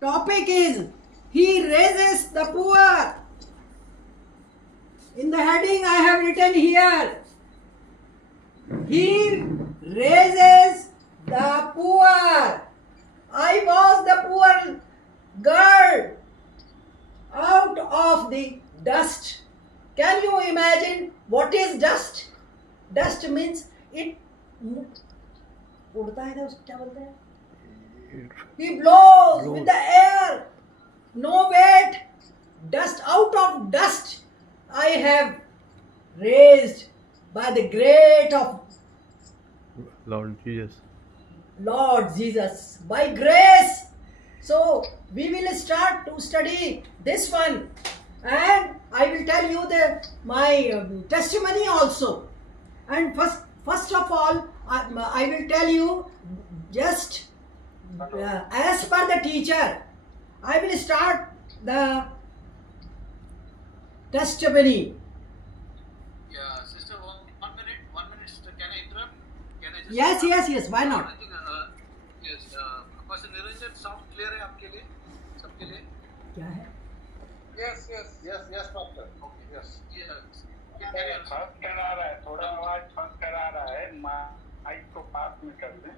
Topic is He raises the poor. In the heading I have written here, He raises the poor. I was the poor girl out of the dust. Can you imagine what is dust? Dust means it उड़ता है ना, उसको क्या बोलते हैं? He blows with the air. No weight. Dust. Out of dust I have raised by the great of Lord Jesus. Lord Jesus. By grace. So we will start to study this one. And I will tell you my testimony also. And first of all, I will tell you just as per the teacher. I will start the testimony. Yeah, sister, one minute, sister. Can I interrupt? Can I just Yes. Why not? I think, yes, Pastor Niranjan, sound clear है आपके लिए, सबके लिए? क्या है? Yes, doctor. Okay. Yes. Yeah. Carry on. फंस कर आ रहा है, थोड़ा आवाज फंस कर आ रहा है, माइक को पास में कर दें,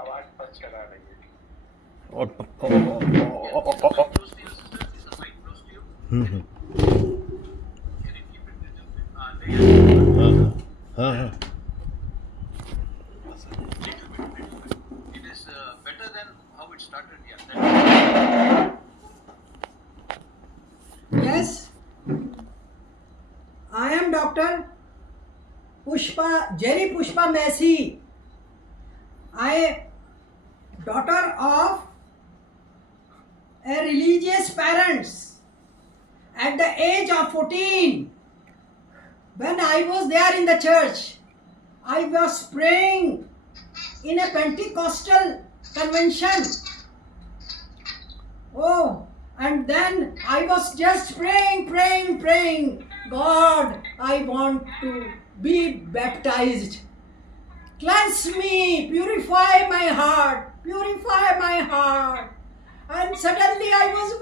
आवाज फंस कर आ रही है. और Close to you, sister. Is the mic close to you? Can you keep it little? हाँ Little bit. It is better than how it started. Yeah. Yes. I am Dr. Jerry Pushpa Messi. I daughter of a religious parents. At the age of 14, when I was there in the church, I was praying in a Pentecostal convention. Oh, and then I was just praying. God, I want to be baptized. Cleanse me, purify my heart. And suddenly I was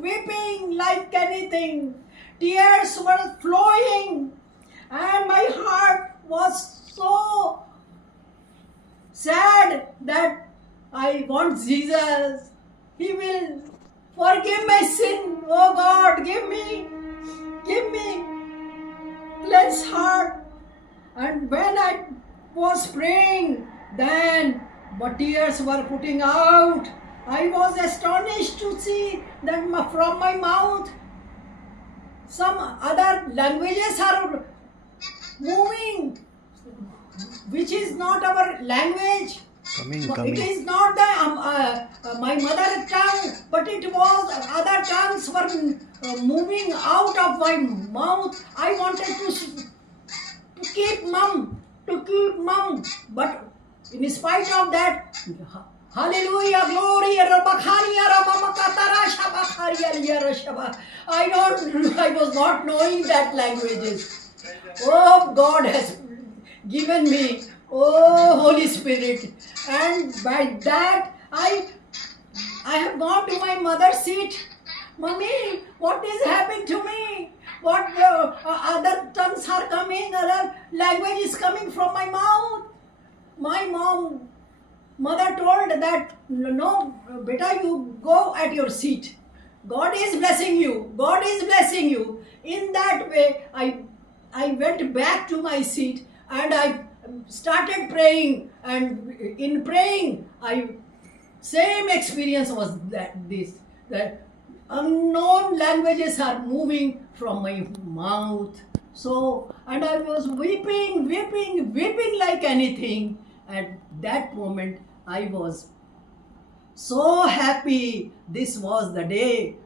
weeping like anything. Tears were flowing, and my heart was so sad that I want Jesus. He will forgive my sin. Oh God, give me cleansed heart. And when I was praying, then but tears were putting out. I was astonished to see that from my mouth some other languages are moving, which is not our language. It is not my mother tongue, but it was other tongues were moving out of my mouth. I wanted to keep mum, but in spite of that, hallelujah, glory, I was not knowing that languages. Oh, God has given me, oh, Holy Spirit, and by that I have gone to my mother's seat. Mommy, what is happening to me? What other tongues are coming, other language is coming from my mouth. My mother told that, no, beta, you go at your seat. God is blessing you. In that way, I went back to my seat and I started praying. And in praying, same experience was that unknown languages are moving from my mouth. So, and I was weeping like anything. At that moment, I was so happy. This was the day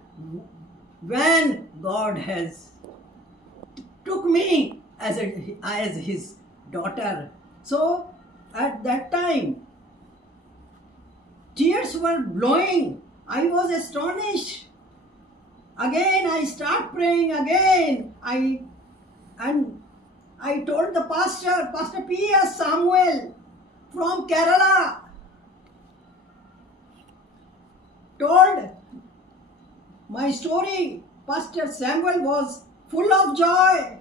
when God has took me as his daughter. So, at that time, tears were blowing. I was astonished. Again, I start praying again. I told the Pastor P.S. Samuel from Kerala, told my story, Pastor Samuel was full of joy.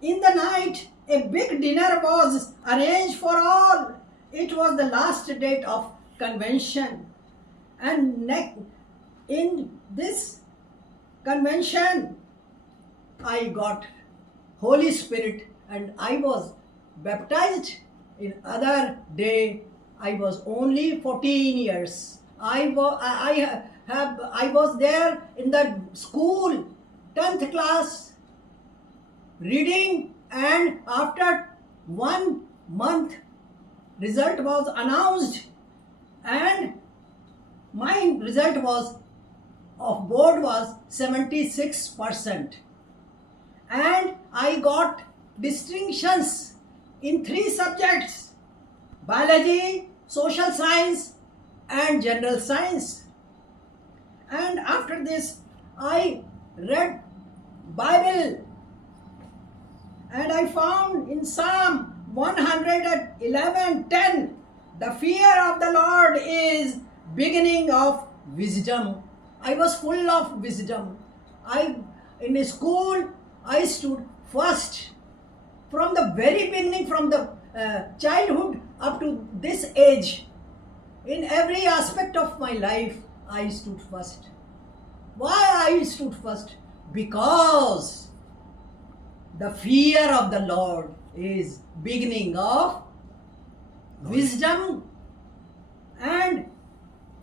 In the night, a big dinner was arranged for all. It was the last date of convention. And in this convention, I got Holy Spirit and I was baptized. In other day, I was only 14 years. I was there in the school, 10th class, reading, and after 1 month, result was announced, and my result was of board was 76%, and I got distinctions in 3 subjects: biology, social science, and general science. And after this, I read Bible, and I found in Psalm 111:10, the fear of the Lord is beginning of wisdom. I was full of wisdom. In school, I stood first. From the very beginning, from the childhood up to this age, in every aspect of my life, I stood first. Why I stood first? Because the fear of the Lord is beginning of wisdom. And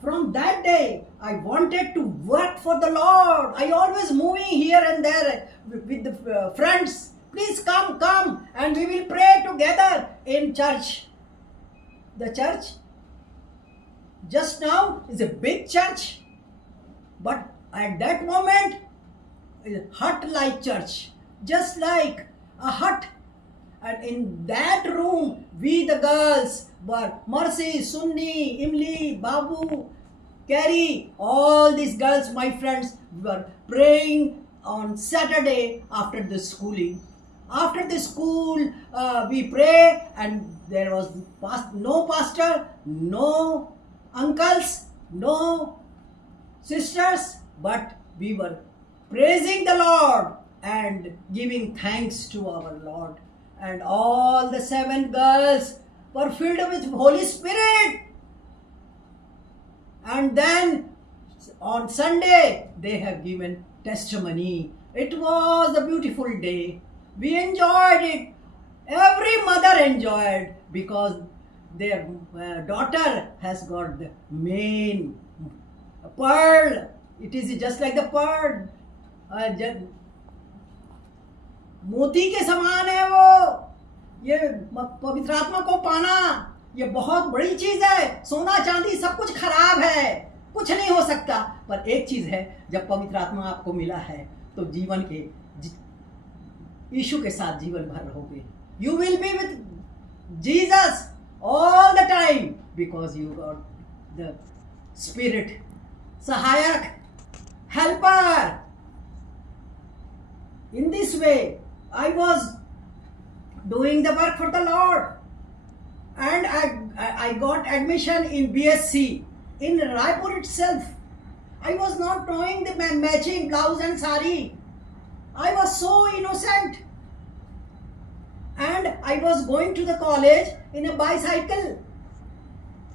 from that day, I wanted to work for the Lord. I always moving here and there with the friends. Please come, and we will pray together in church. The church just now is a big church, but at that moment, a hut-like church, just like a hut. And in that room, we the girls were Mercy, Sunni, Imli, Babu, Carrie, all these girls, my friends, were praying on Saturday after the schooling. After the school, we pray, and there was no pastor, no uncles, no sisters, but we were praising the Lord and giving thanks to our Lord. And all the 7 girls were filled with Holy Spirit. And then on Sunday, they have given testimony. It was a beautiful day. We enjoyed it. Every mother enjoyed, because their daughter has got the main pearl. It is just like the pearl. मोती के समान है वो. ये पवित्र आत्मा को पाना, ये बहुत बड़ी चीज है. सोना चांदी सब कुछ खराब है, कुछ नहीं हो सकता. पर एक चीज है, जब पवित्र आत्मा आपको मिला है तो जीवन के यीशु के साथ जीवन भर रहोगे. You will be with Jesus all the time because you got the Spirit, Sahayak, Helper. In this way, I was doing the work for the Lord, and I got admission in BSc in Raipur itself. I was not knowing the matching blouse and sari. I was so innocent, and I was going to the college in a bicycle,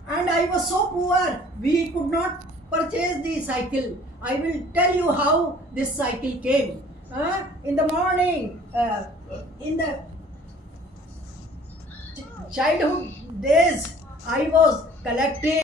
and I was so poor, we could not purchase the cycle. I will tell you how this cycle came. In the morning, in the childhood days, I was collecting